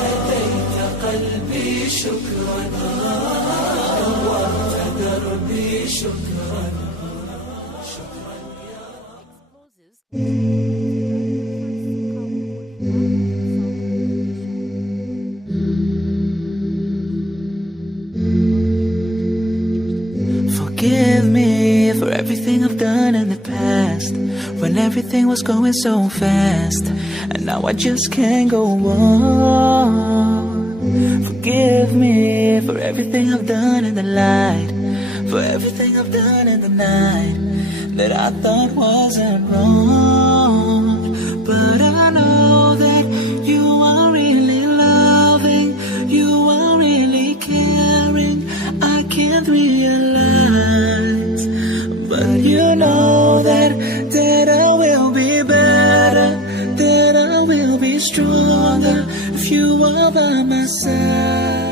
هديت قلبي شكرا، نورت دربي شكرا. Forgive me for everything I've done in the past, when everything was going so fast, and now I just can't go on. Forgive me for everything I've done in the light, for everything I've done in the night that I thought wasn't wrong. But I know that you are really loving, you are really caring. I can't realize, but you know that I will be better, that I will be stronger if you are by my side.